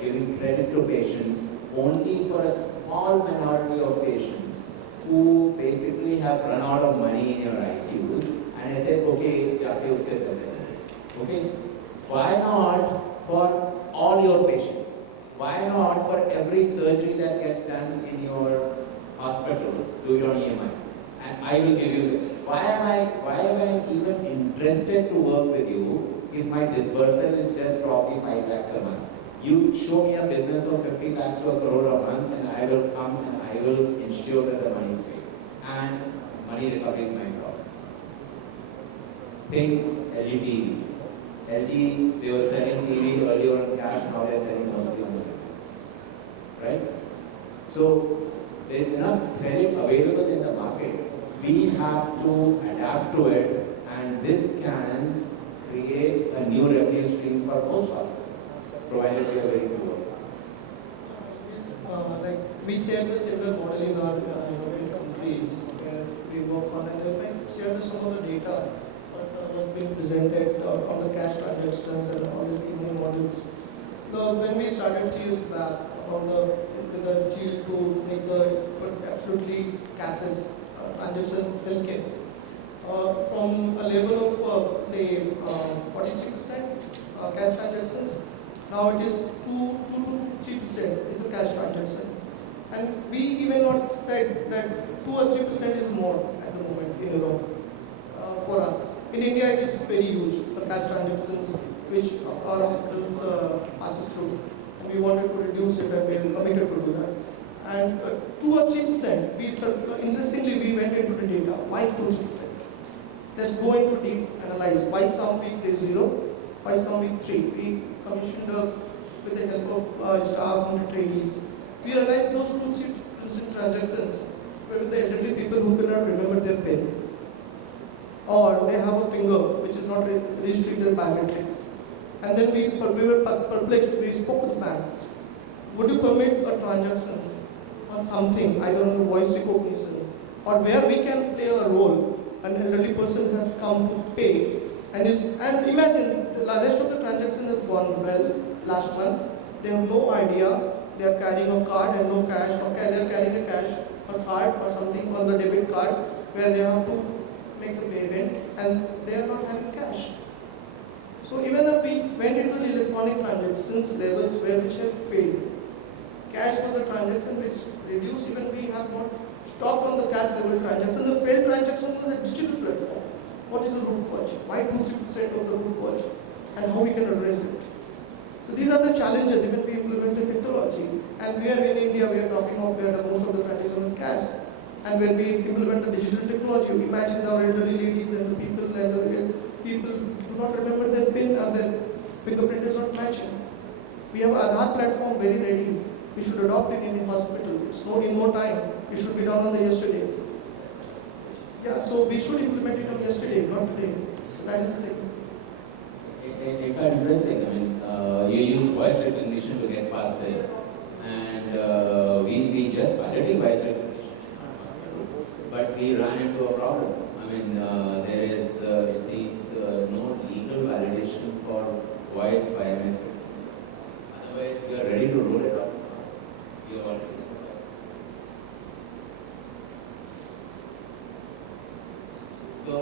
giving credit to patients only for a small minority of patients who basically have run out of money in your ICUs. And I said, okay, okay, why not for all your patients? Why not for every surgery that gets done in your hospital, do it on EMI? And I will give you, why am I even interested to work with you if my disbursal is just probably 5 lakhs a month? You show me a business of 50 lakhs to a crore a month, and I will come and I will ensure that the money is paid. And money recovery is my problem. Think LG TV. LG, they were selling TV earlier on cash, now they are selling mostly on mobiles. Right? So, there is enough credit available in the market. We have to adapt to it, and this can create a new revenue stream for most hospitals, provided we are very poor. Like we share the similar model in our European countries where we work on it. If I share some of the data what was being presented on the cash transactions and all these email models. When we started 3 years back about the deal to make the absolutely cashless transactions healthcare, from a level of say 43% cash transactions, now it is 2 to 3% is a cash transaction. And we even not said that 2 or 3% is more at the moment in Europe for us. In India it is very huge, the cash transactions which our hospitals pass through. And we wanted to reduce it and we are committed to do that. And 2 or 3%, interestingly we went into the data. Why 2 or 3%? Let's go into deep analyze. Why some week there is 0, why some week 3. We commissioned with the help of staff and the trainees. We realized those 2-3% transactions were with the elderly people who cannot remember their PIN. Or they have a finger which is not registering their biometrics. And then we were perplexed. We spoke to the bank. Would you permit a transaction on something, either on the voice recognition, or where we can play a role an elderly person has come to pay, and imagine the rest of the transaction has gone well last month. They have no idea. They are carrying a card and no cash. Okay, they are carrying a cash or card or something on the debit card where they have to make the payment and they are not having cash. So even if we went into the electronic transactions levels where which have failed, cash was a transaction which reduced. Even we have not stopped on the cash level transaction. The failed transaction on the digital platform. What is the root cause? Why 2-3% of the root cause? And how we can address it? So these are the challenges even we implement the technology. And we are in India, we are talking of where most of the transactions are cash. And when we implement the digital technology, imagine our elderly ladies and the people do not remember their PIN or their fingerprint is not matching. We have Aadhaar platform very ready. We should adopt it in a hospital. It's not in more time. It should be done on the yesterday. Yeah, so we should implement it on yesterday, not today. So that is the thing. It's quite interesting. I mean, you use voice recognition to get past this, and we just piloting voice recognition, but we ran into a problem. I mean, there is, it seems, no legal validation for voice biometrics. Otherwise, we are ready to roll it out. We have already spoken. So,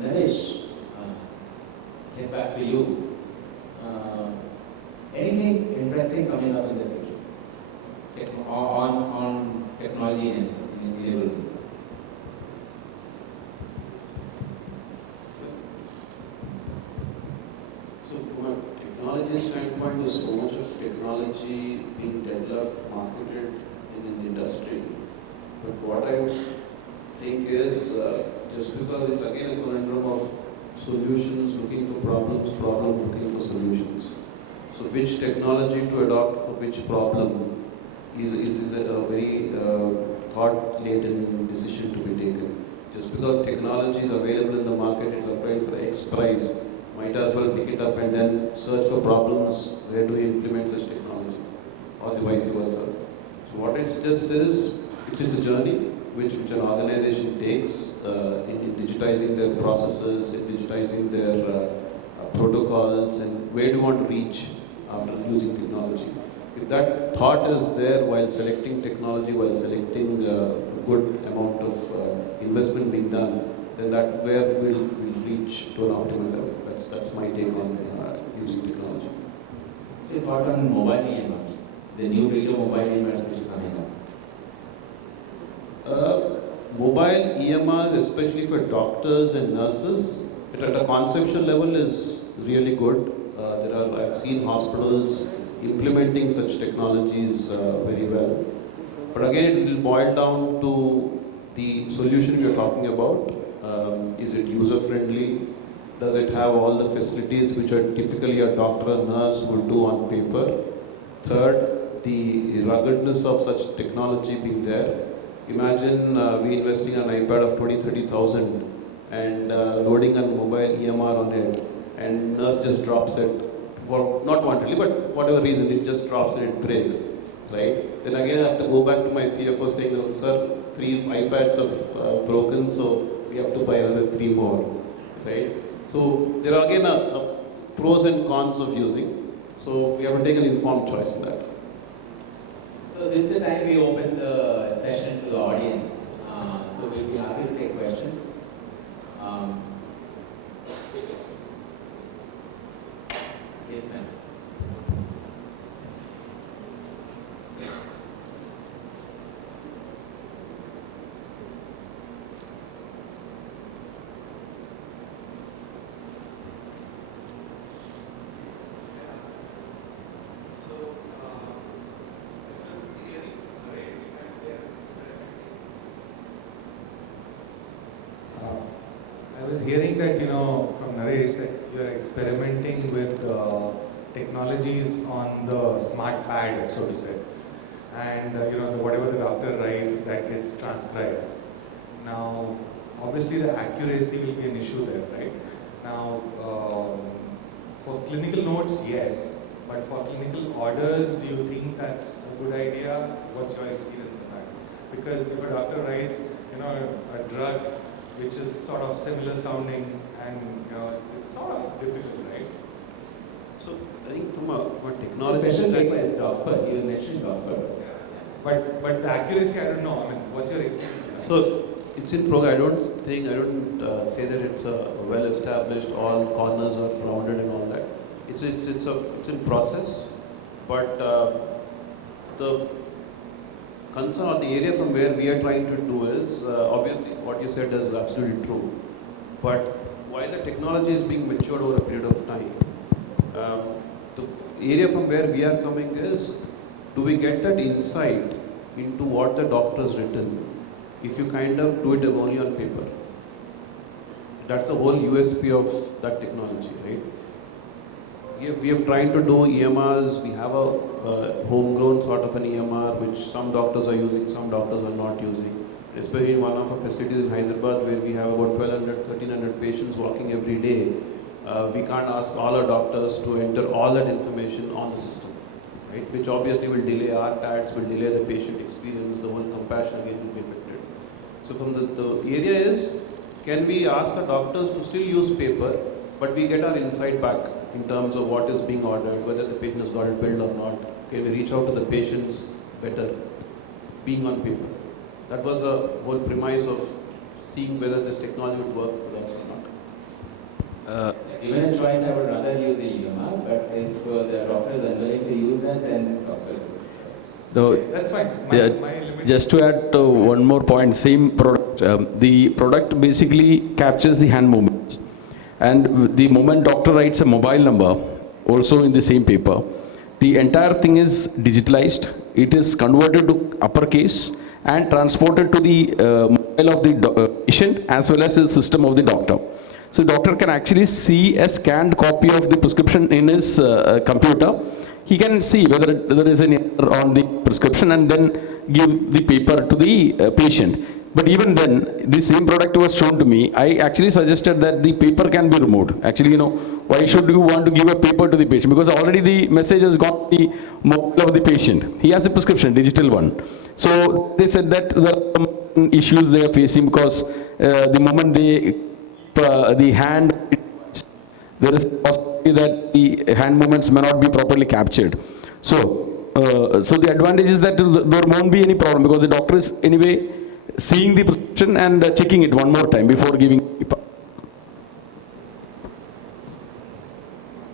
Naresh, get back to you. Anything interesting coming up in the future on technology and enablement? So from a technology standpoint, there's so much of technology being developed, marketed in the industry. But what I would think is, just because it's again a conundrum of solutions looking for problems, problems looking for solutions. So which technology to adopt for which problem is a very thought-laden decision to be taken. Just because technology is available in the market, it's applying for X price, might as well pick it up and then search for problems, where do we implement such technology, or the vice versa. So what it just is, it's a journey which an organization takes in digitizing their processes, in digitizing their protocols, and where do you want to reach after using technology. If that thought is there while selecting technology, while selecting a good amount of investment being done, then that's where we'll reach to an optimal level. That's my take on using technology. So, thought on mobile EMRs, the new breed of mobile EMRs which are coming up. Mobile EMR, especially for doctors and nurses, at a conceptual level is really good. I've seen hospitals implementing such technologies very well. But again, it will boil down to the solution we are talking about. Is it user-friendly? Does it have all the facilities which are typically a doctor or nurse would do on paper? Third, the ruggedness of such technology being there. Imagine we investing an iPad of 20,000-30,000 and loading a mobile EMR on it, and nurse just drops it for not wantonly, but whatever reason, it just drops and it breaks, right? Then again, I have to go back to my CFO saying, oh, sir, 3 iPads have broken, so we have to buy another 3 more, right? So there are again pros and cons of using. So we have to take an informed choice in that. So this is the time we open the session to the audience. So we'll be happy to take questions. Yes, ma'am. I was hearing that, from Naresh, that you are experimenting with technologies on the smart pad, so to say. And, whatever the doctor writes, that gets transcribed. Now, obviously the accuracy will be an issue there, right? Now, for clinical notes, yes. But for clinical orders, do you think that's a good idea? What's your experience of that? Because if a doctor writes, a drug which is sort of similar sounding, and it's sort of difficult, right? So I think from a The technology special paper standpoint, is Oxford. You mentioned Oxford. But the accuracy, I don't know. I mean, what's your experience? so it's in progress. I don't say that it's a well established, all corners are rounded and all that. It's in process, but the concern or the area from where we are trying to do is obviously what you said is absolutely true. But while the technology is being matured over a period of time, the area from where we are coming is, do we get that insight into what the doctor has written if you kind of do it only on paper? That's the whole USP of that technology, right? We have tried to do EMRs. We have a homegrown sort of an EMR which some doctors are using, some doctors are not using. Especially in one of our facilities in Hyderabad where we have about 1,200, 1,300 patients walking every day. We can't ask all our doctors to enter all that information on the system, right? Which obviously will delay our tags, will delay the patient experience, the whole compassion again will be affected. So from the area is, can we ask our doctors to still use paper, but we get our insight back in terms of what is being ordered, whether the patient has got it billed or not. Can we reach out to the patients better, being on paper? That was the whole premise of seeing whether this technology would work for us or not. Given a choice, I would rather use a EMR, but if the doctor is unwilling to use that, then Oxford is a good choice. So, That's fine. just to add one more point, same product. The product basically captures the hand movements. And the moment doctor writes a mobile number, also in the same paper, the entire thing is digitalized. It is converted to uppercase and transported to the mobile of the patient as well as the system of the doctor. So doctor can actually see a scanned copy of the prescription in his computer. He can see whether there is any error on the prescription and then give the paper to the patient. But even then, the same product was shown to me. I actually suggested that the paper can be removed. Actually, why should you want to give a paper to the patient? Because already the message has got the mobile of the patient. He has a prescription, digital one. So they said that there are some issues they are facing because the moment the hand, there is a possibility that the hand movements may not be properly captured. So the advantage is that there won't be any problem because the doctor is anyway seeing the prescription and checking it one more time before giving paper.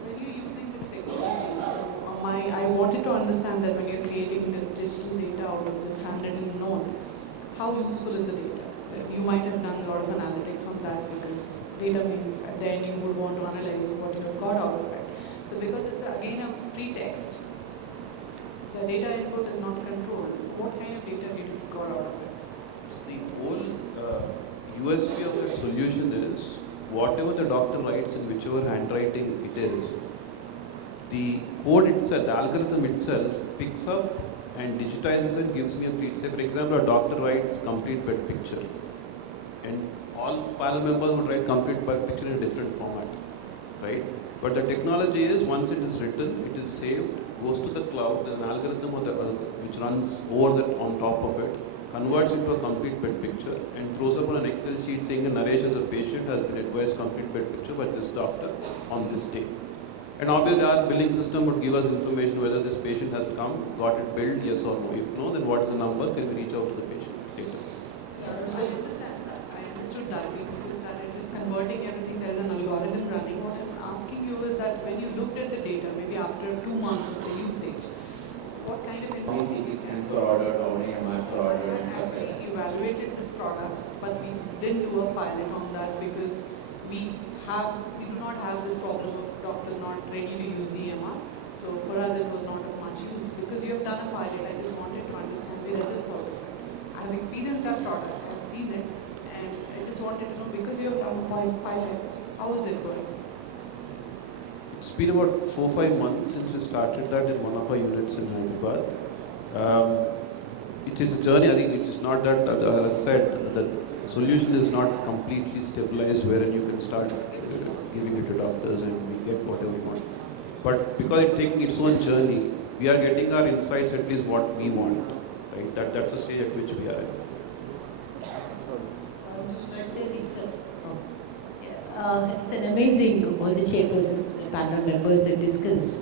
When you're using this technology, so I wanted to understand that when you're creating this digital data out of this handwritten note, how useful is the data? You might have done a lot of analytics on that because data means at the end you would want to analyze what you have got out of it. So because it's again a free text, the data input is not controlled. What kind of data did you got out of it? The whole USP of that solution is whatever the doctor writes in whichever handwriting it is, the code itself, the algorithm itself picks up and digitizes and gives me a feed. Say for example, a doctor writes complete bed picture and all panel members would write complete bed picture in a different format, right? But the technology is once it is written, it is saved, goes to the cloud, there's an algorithm which runs over that on top of it, converts into a complete bed picture and throws up on an Excel sheet saying the narration as a patient has been advised complete bed picture by this doctor on this day. And obviously our billing system would give us information whether this patient has come, got it billed, yes or no. If no, then what's the number, can we reach out to the patient? I understood that basically that it is converting everything, there's an algorithm running. What I'm asking you is that when you looked at the data, maybe after 2 months of the usage, what kind of How many CT scans were ordered, how many MRs were ordered and stuff like that. We evaluated this product, but we didn't do a pilot on that because we do not have this problem of doctors not ready to use the EMR. So for us it was not of much use because you have done a pilot. I just wanted to understand the results out of it. I have experienced that product, I've seen it, and I just wanted to know because you have done a pilot, how is it going? It's been about 4-5 months since we started that in one of our units in Hyderabad. It is a journey. I think it is not that, as I said, the solution is not completely stabilized wherein you can start giving it to doctors and we get whatever we want. But because it's taking its own journey, we are getting our insights at least what we want, right? That's the stage at which we are in. It's an amazing, all the chairpersons, the panel members have discussed.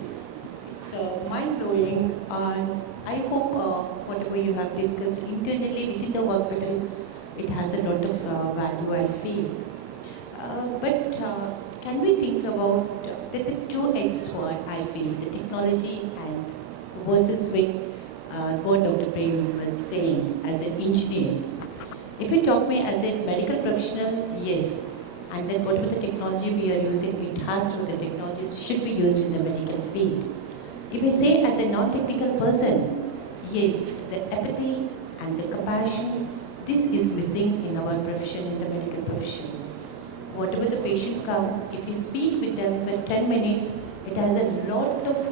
It's mind-blowing, and I hope whatever you have discussed internally within the hospital, it has a lot of value, I feel. But can we think about the two X one, I feel, the technology and versus what Dr. Prem was saying as an engineer. If you talk me as a medical professional, yes. And then whatever the technology we are using, it has to, the technologies should be used in the medical field. If you say as a non-technical person, yes, the empathy and the compassion, this is missing in our profession, in the medical profession. Whatever the patient comes, if you speak with them for 10 minutes, it has a lot of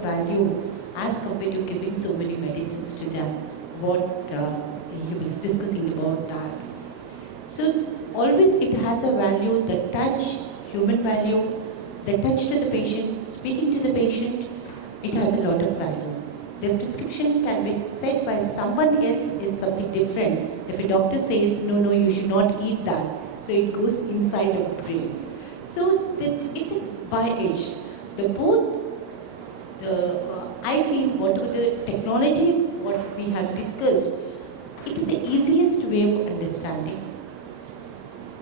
value as compared to giving so many medicines to them, what he was discussing about that. So always it has a value, the touch, human value, the touch to the patient, speaking to the patient, it has a lot of value. The prescription can be said by someone else is something different. If a doctor says, no, you should not eat that, so it goes inside of the brain. So it's a by-edge. I feel whatever the technology, what we have discussed, it is the easiest way of understanding.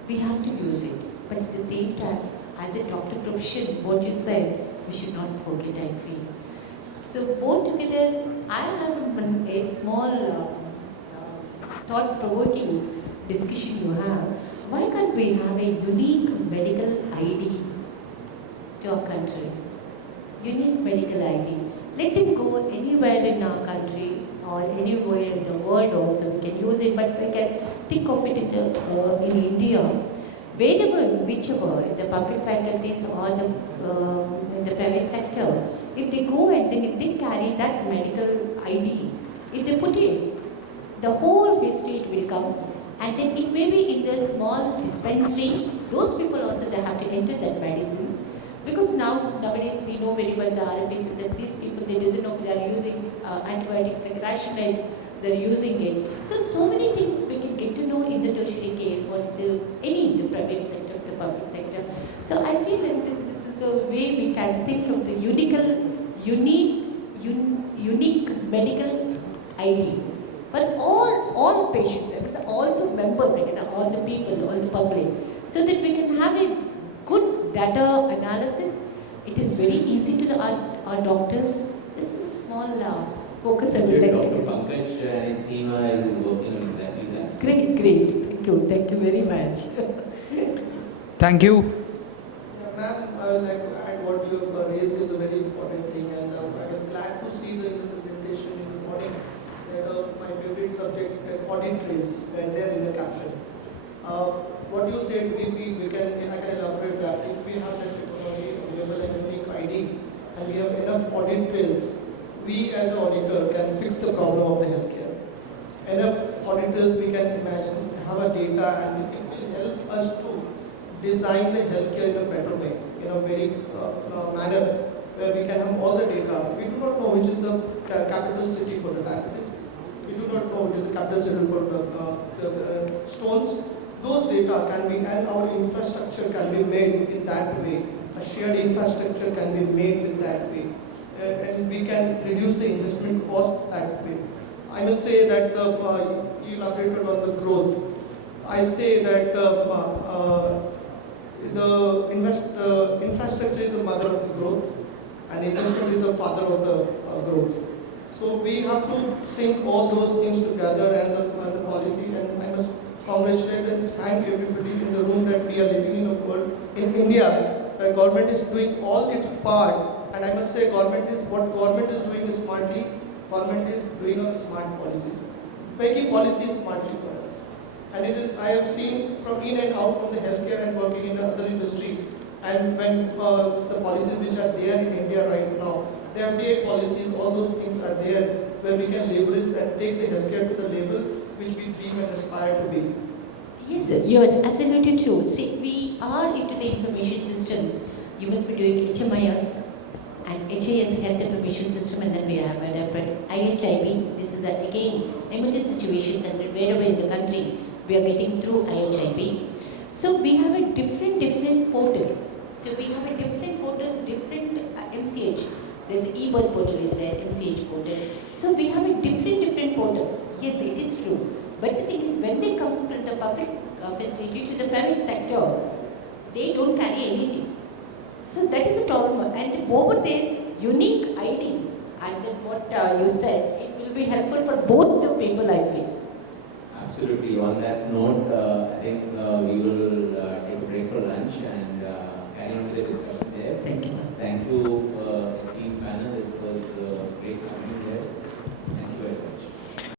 We have to use it, but at the same time, as a doctor profession, what you said, we should not forget, I feel. So both together, I have a small thought-provoking discussion you have. Why can't we have a unique medical ID to our country? Unique medical ID. Let them go anywhere in our country or anywhere in the world also. We can use it, but we can think of it in India. Wherever, whichever, the public faculties or in the private sector, if they go and then if they carry that medical ID, if they put it, the whole history it will come. And then it may be in the small dispensary, those people also they have to enter that medicines. Because nowadays we know very well the RMPs that these people, they doesn't know they are using antibiotics and rationalize, they're using it. So many things we can get to know in the tertiary care or in the private sector, the public sector. So I feel that this is a way we can think of the unique medical ID. But all patients, all the members, all the people, all the public, so that we can have a good data analysis. It is very easy to our doctors. This is a small focus I would like to. Dr. Pankaj and his team are working on exactly that. Great. Thank you very much. Thank you. Ma'am, I would like to add what you have raised is a very important thing, and I was glad to see the presentation in the morning. My favorite subject, audit trails, and there in the caption. What you said, I can elaborate that. If we have that technology available and unique ID, and we have enough audit trails, we as an auditor can fix the problem of the healthcare. Enough auditors we can imagine have a data, and it will help us to design the healthcare in a better way, in a very manner where we can have all the data. We do not know which is the capital city for the diabetes. We do not know which is the capital city for the stones. Those data can be, and our infrastructure can be made in that way. A shared infrastructure can be made in that way. And we can reduce the investment cost that way. I must say that you elaborated on the growth. I say that the infrastructure is the mother of the growth, and investment is the father of the growth. So we have to sync all those things together and the policy, and I must congratulate and thank everybody in the room that we are living in a world, in India, where government is doing all its part, and I must say what government is doing smartly, government is doing a smart policies, making policies smartly for us. And it is, I have seen from in and out from the healthcare and working in other industry, and when the policies which are there in India right now, the FDA policies, all those things are there where we can leverage and take the healthcare to the level which we dream and aspire to be. Yes, sir, you are absolutely true. See, we are into the information systems. You must be doing HMIS and HIS, Health Information System, and then we have IHIP. This is again emergency situations, and wherever in the country we are getting through IHIP. So we have a different portals. So we have a different portals, different MCH. There's e-birth portal is there, MCH portal. So we have a different portals. Yes, it is true. But the thing is, when they come from the public facility to the private sector, they don't carry anything. So that is a problem. And over there, unique ID, and then what you said, it will be helpful for both the people, I feel. Absolutely. On that note, I think we will